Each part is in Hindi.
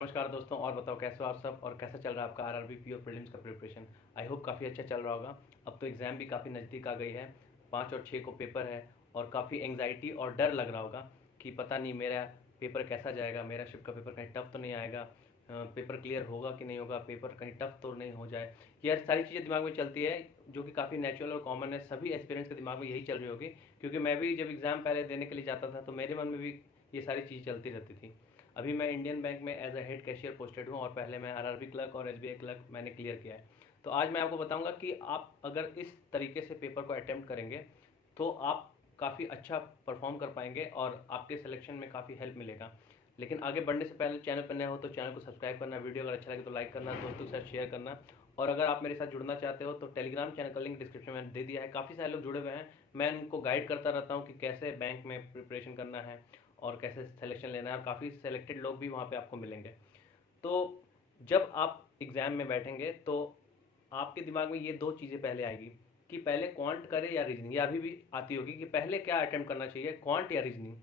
नमस्कार दोस्तों। और बताओ कैसे हो आप सब और कैसा चल रहा है आपका आरआरबी पी और प्रीलिम्स का प्रिपरेशन। आई होप काफ़ी अच्छा चल रहा होगा। अब तो एग्ज़ाम भी काफ़ी नज़दीक आ गई है। 5 और 6 को पेपर है और काफ़ी एंग्जाइटी और डर लग रहा होगा कि पता नहीं मेरा पेपर कैसा जाएगा, मेरा शिफ्ट का पेपर कहीं टफ तो नहीं आएगा, पेपर क्लियर होगा कि नहीं होगा, पेपर कहीं टफ तो नहीं हो जाए। ये सारी चीज़ें दिमाग में चलती है जो कि काफ़ी नेचुरल और कॉमन है। सभी एस्पिरेंट्स के दिमाग में यही चल रही होगी, क्योंकि मैं भी जब एग्ज़ाम पहले देने के लिए जाता था तो मेरे मन में भी ये सारी चीज़ चलती रहती थी। अभी मैं इंडियन बैंक में as a head cashier posted हूँ और पहले मैं आरआरबी क्लर्क और एसबीआई क्लर्क मैंने क्लियर किया है। तो आज मैं आपको बताऊंगा कि आप अगर इस तरीके से पेपर को अटेम्प्ट करेंगे तो आप काफ़ी अच्छा परफॉर्म कर पाएंगे और आपके सिलेक्शन में काफ़ी हेल्प मिलेगा। लेकिन आगे बढ़ने से पहले चैनल पर नया हो तो चैनल को सब्सक्राइब करना, वीडियो अगर अच्छा लगे तो लाइक करना, दोस्तों के साथ शेयर करना। और अगर आप मेरे साथ जुड़ना चाहते हो तो टेलीग्राम चैनल का लिंक डिस्क्रिप्शन में दे दिया है। काफ़ी सारे लोग जुड़े हुए हैं, मैं उनको गाइड करता रहता हूँ कि कैसे बैंक में प्रिपरेशन करना है और कैसे सिलेक्शन लेना है, और काफ़ी सेलेक्टेड लोग भी वहाँ पे आपको मिलेंगे। तो जब आप एग्ज़ाम में बैठेंगे तो आपके दिमाग में ये दो चीज़ें पहले आएगी कि पहले क्वांट करे या रीजनिंग, या अभी भी आती होगी कि पहले क्या अटेम्प्ट करना चाहिए, क्वांट या रीजनिंग।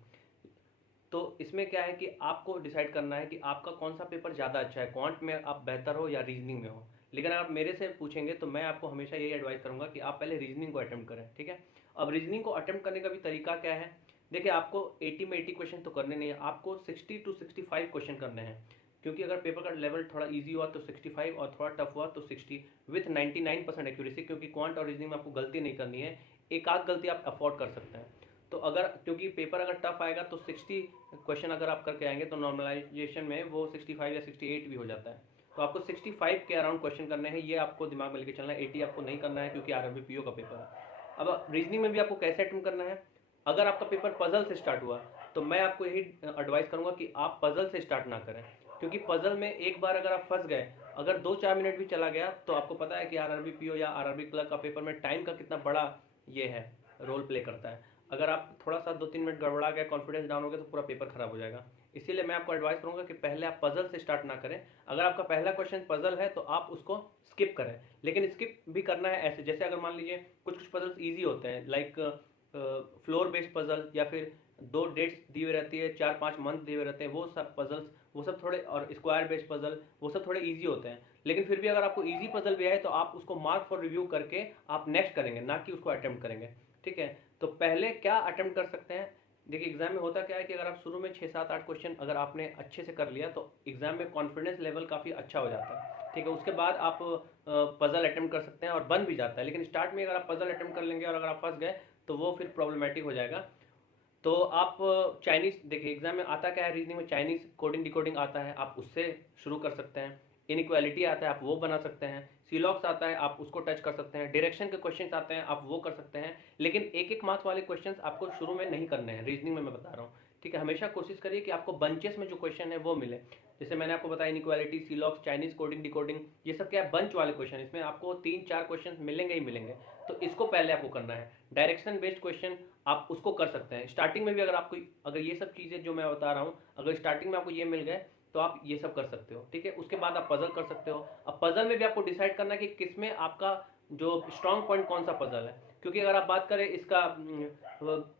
तो इसमें क्या है कि आपको डिसाइड करना है कि आपका कौन सा पेपर ज़्यादा अच्छा है, क्वांट में आप बेहतर हो या रीजनिंग में हो। लेकिन अगर आप मेरे से पूछेंगे तो मैं आपको हमेशा यही एडवाइस करूंगा कि आप पहले रीजनिंग को अटेम्प्ट करें, ठीक है। अब रीजनिंग को अटेम्प्ट करने का भी तरीका क्या है। देखिए, आपको 80 में 80 क्वेश्चन तो करने नहीं है, आपको 60 to 65 क्वेश्चन करने हैं। क्योंकि अगर पेपर का लेवल थोड़ा इजी हुआ तो 65 और थोड़ा टफ हुआ तो 60 विथ 99% एक्यूरेसी, क्योंकि क्वांट और रीजनिंग में आपको गलती नहीं करनी है। एक आध गलती आप अफोर्ड कर सकते हैं। तो अगर, क्योंकि पेपर अगर टफ आएगा तो 60 क्वेश्चन अगर आप करके आएंगे तो नॉर्मलाइजेशन में वो 65 या 68 भी हो जाता है। तो आपको 65 के अराउंड क्वेश्चन करने हैं, ये आपको दिमाग में लेके चलना है। 80 आपको नहीं करना है क्योंकि आरआरबी पीओ का पेपर है। अब रीजनिंग में भी आपको कैसे अटेम्प्ट करना है। अगर आपका पेपर पजल से स्टार्ट हुआ तो मैं आपको यही एडवाइस करूंगा कि आप पजल से स्टार्ट ना करें, क्योंकि पजल में एक बार अगर आप फंस गए, अगर 2-4 मिनट भी चला गया तो आपको पता है कि आरआरबी पीओ या आरआरबी क्लर्क का पेपर में टाइम का कितना बड़ा ये है, रोल प्ले करता है। अगर आप थोड़ा सा 2-3 मिनट गड़बड़ा गया, कॉन्फिडेंस डाउन हो गया तो पूरा पेपर खराब हो जाएगा। इसीलिए मैं आपको एडवाइस करूंगा कि पहले आप पजल से स्टार्ट ना करें। अगर आपका पहला क्वेश्चन पजल है तो आप उसको स्किप करें, लेकिन स्किप भी करना है ऐसे, जैसे अगर मान लीजिए कुछ कुछ पजल्स ईजी होते हैं, लाइक फ्लोर बेस्ड पजल, या फिर 2 डेट्स दी हुई रहती है, 4-5 मंथ दिए हुए रहते हैं, वो सब पजल्स, वो सब थोड़े, और स्क्वायर बेस्ड पजल, वो सब थोड़े इजी होते हैं। लेकिन फिर भी अगर आपको इजी पजल भी आए तो आप उसको मार्क फॉर रिव्यू करके आप नेक्स्ट करेंगे, ना कि उसको अटेम्प्ट करेंगे, ठीक है। तो पहले क्या अटेम्प्ट कर सकते हैं। देखिए, एग्जाम में होता क्या है कि अगर आप शुरू में 6-7-8 क्वेश्चन अगर आपने अच्छे से कर लिया तो एग्जाम में कॉन्फिडेंस लेवल काफ़ी अच्छा हो जाता है, ठीक है। उसके बाद आप पजल अटेम्प्ट कर सकते हैं और बन भी जाता है। लेकिन स्टार्ट में अगर आप पजल अटेम्प्ट कर लेंगे और अगर आप फंस गए तो वो फिर प्रॉब्लमेटिक हो जाएगा। तो आप चाइनीज़, देखिए एग्जाम में आता क्या है, रीजनिंग में चाइनीज़ कोडिंग डिकोडिंग आता है, आप उससे शुरू कर सकते हैं। इनइक्वालिटी आता है, आप वो बना सकते हैं। सीलॉक्स आता है, आप उसको टच कर सकते हैं। डायरेक्शन के क्वेश्चंस आते हैं, आप वो कर सकते हैं। लेकिन एक एक मार्क्स वाले क्वेश्चंस आपको शुरू में नहीं करने हैं, रीजनिंग में मैं बता रहा हूँ, ठीक है। हमेशा कोशिश करिए कि आपको बंचेस में जो क्वेश्चन है वो मिले। जैसे मैंने आपको बताया, इनइक्वालिटी, सीलॉक्स, चाइनीज़ कोडिंग डिकोडिंग, ये सब क्या है, बंच वाले क्वेश्चन, इसमें आपको 3-4 क्वेश्चन मिलेंगे ही मिलेंगे। तो इसको पहले आपको करना है। डायरेक्शन बेस्ड क्वेश्चन आप उसको कर सकते हैं स्टार्टिंग में भी। अगर आपको, अगर ये सब चीज़ें जो मैं बता रहा हूँ, अगर स्टार्टिंग में आपको ये मिल गए तो आप ये सब कर सकते हो, ठीक है। उसके बाद आप पजल कर सकते हो। अब पजल में भी आपको डिसाइड करना है कि किसमें आपका जो स्ट्रॉन्ग पॉइंट कौन सा पजल है। क्योंकि अगर आप बात करें इसका,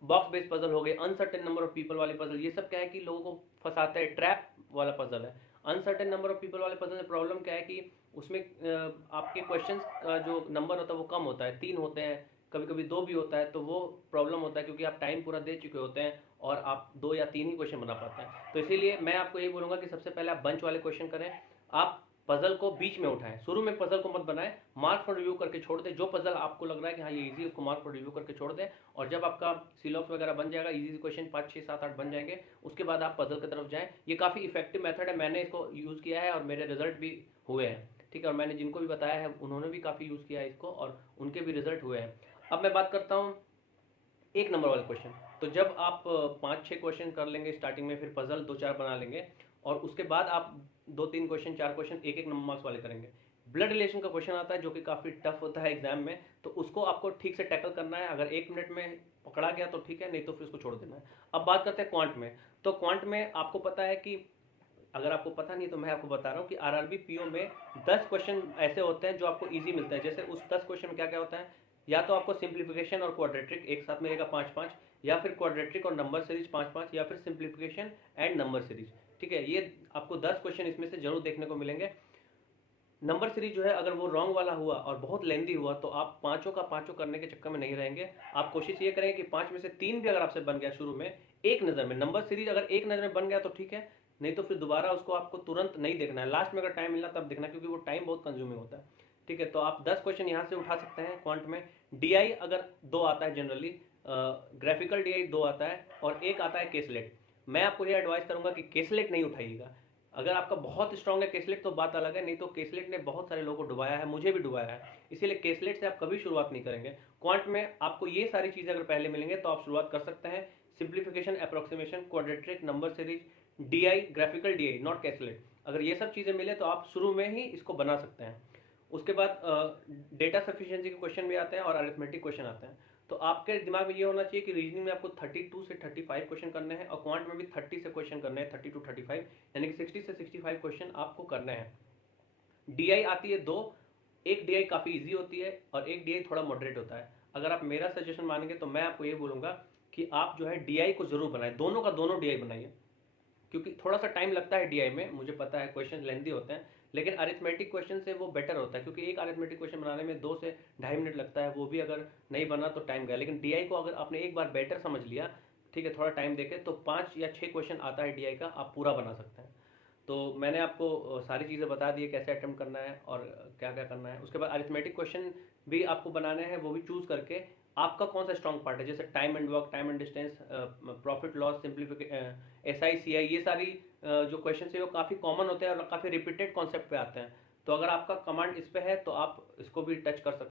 बॉक्स बेस्ड पजल हो गए, अनसर्टेन नंबर ऑफ पीपल वाले पजल, ये सब क्या है कि लोगों को फंसाते हैं, ट्रैप वाला पजल है। अनसर्टेन नंबर ऑफ पीपल वाले पजल में प्रॉब्लम क्या है कि उसमें आपके क्वेश्चन का जो नंबर होता है वो कम होता है, 3 होते हैं, कभी कभी 2 भी होता है। तो वो प्रॉब्लम होता है क्योंकि आप टाइम पूरा दे चुके होते हैं और आप 2 या 3 ही क्वेश्चन बना पाते हैं। तो इसीलिए मैं आपको यही बोलूँगा कि सबसे पहले आप बंच वाले क्वेश्चन करें। आप पजल को बीच में उठाएं, शुरू में पजल को मत बनाएं, मार्क फॉर रिव्यू करके छोड़ दें। जो पजल आपको लग रहा है कि हाँ ये इजी, उसको मार्क फॉर रिव्यू करके छोड़ दें। और जब आपका सीलॉक्स वगैरह बन जाएगा, इजी क्वेश्चन 5-6-7-8 बन जाएंगे, उसके बाद आप पजल की तरफ जाएं। ये काफ़ी इफेक्टिव मेथड है, मैंने इसको यूज़ किया है और मेरे रिजल्ट भी हुए हैं, ठीक है। और मैंने जिनको भी बताया है उन्होंने भी काफ़ी यूज़ किया है इसको और उनके भी रिजल्ट हुए हैं। अब मैं बात करता हूँ 1 नंबर वाले क्वेश्चन। तो जब आप 5-6 क्वेश्चन कर लेंगे स्टार्टिंग में, फिर पजल 2-4 बना लेंगे, और उसके बाद आप 2-3 क्वेश्चन, 4 क्वेश्चन, एक एक नंबर मार्क्स वाले करेंगे। ब्लड रिलेशन का क्वेश्चन आता है जो कि काफ़ी टफ होता है एग्जाम में, तो उसको आपको ठीक से टैकल करना है। अगर 1 मिनट में पकड़ा गया तो ठीक है, नहीं तो फिर उसको छोड़ देना है। अब बात करते हैं क्वांट में। तो क्वांट में आपको पता है कि, अगर आपको पता नहीं तो मैं आपको बता रहा हूँ कि आरआरबी पीओ में 10 क्वेश्चन ऐसे होते हैं जो आपको इजी मिलते हैं। जैसे उस 10 क्वेश्चन में क्या क्या होता है, या तो आपको सिंप्लीफिकेशन और क्वाड्रेटिक एक साथ मिलेगा 5-5, या फिर क्वाड्रेटिक और नंबर सीरीज 5-5, या फिर सिंप्लीफिकेशन एंड नंबर सीरीज, ठीक है, ये आपको 10 क्वेश्चन इसमें से जरूर देखने को मिलेंगे। नंबर सीरीज जो है अगर वो रॉन्ग वाला हुआ और बहुत लेंदी हुआ तो आप पांचों का पांचों करने के चक्कर में नहीं रहेंगे। आप कोशिश ये करेंगे कि 5 में से 3 भी अगर आपसे बन गया शुरू में एक नज़र में, नंबर सीरीज अगर एक नज़र में बन गया तो ठीक है, नहीं तो फिर दोबारा उसको आपको तुरंत नहीं देखना है, लास्ट में अगर टाइम मिला तब देखना, क्योंकि वो टाइम बहुत कंज्यूमिंग होता है। ठीक है, तो आप 10 क्वेश्चन यहाँ से उठा सकते हैं क्वांट में। डीआई अगर 2 आता है जनरली, ग्राफिकल डीआई 2 आता है और एक आता है केसलेट। मैं आपको ये एडवाइस करूंगा कि केसलेट नहीं उठाइएगा। अगर आपका बहुत स्ट्रांग है केसलेट तो बात अलग है, नहीं तो केसलेट ने बहुत सारे लोगों को डुबाया है, मुझे भी डुबाया है, इसीलिए केसलेट से आप कभी शुरुआत नहीं करेंगे। क्वांट में आपको ये सारी चीज़ें अगर पहले मिलेंगे तो आप शुरुआत कर सकते हैं। Simplification, approximation, quadratic, number series, DI, graphical DI, not caselet, अगर ये सब चीज़ें मिले तो आप शुरू में ही इसको बना सकते हैं। उसके बाद डेटा सफिशिएंसी के क्वेश्चन भी आते हैं और अरिथमेटिक क्वेश्चन आते हैं। तो आपके दिमाग में ये होना चाहिए कि रीजनिंग में आपको 32 से 35 क्वेश्चन करने हैं और क्वांट में भी 30 से क्वेश्चन करने हैं, 30 टू 35, यानी कि 60 से 65 क्वेश्चन आपको करने हैं। डीआई आती है 2, एक डीआई काफ़ी इजी होती है और एक डीआई थोड़ा मॉडरेट होता है। अगर आप मेरा सजेशन मानेंगे तो मैं आपको ये बोलूँगा कि आप जो है डीआई को जरूर बनाएं, दोनों का दोनों डीआई बनाइए, क्योंकि थोड़ा सा टाइम लगता है डीआई में, मुझे पता है क्वेश्चन लेंदी होते हैं, लेकिन अरिथमेटिक क्वेश्चन से वो बेटर होता है, क्योंकि एक अरिथमेटिक क्वेश्चन बनाने में 2 से 2.5 मिनट लगता है, वो भी अगर नहीं बना तो टाइम गया। लेकिन डीआई को अगर आपने एक बार बेटर समझ लिया, ठीक है, थोड़ा टाइम देके, तो 5 या 6 क्वेश्चन आता है डीआई का, आप पूरा बना सकते हैं। तो मैंने आपको सारी चीज़ें बता दी है, कैसे अटेम्प्ट करना है और क्या क्या करना है। उसके बाद अरिथमेटिक क्वेश्चन भी आपको बनाने हैं, वो भी चूज़ करके आपका कौन सा स्ट्रॉन्ग पार्ट है, जैसे time and work, time and distance, profit loss, simplification, SI CI, ये सारी जो क्वेश्चन है वो काफ़ी कॉमन होते हैं और काफ़ी रिपीटेड कॉन्सेप्ट पे आते हैं। तो अगर आपका कमांड इस पे है तो आप इसको भी टच कर सकते हैं।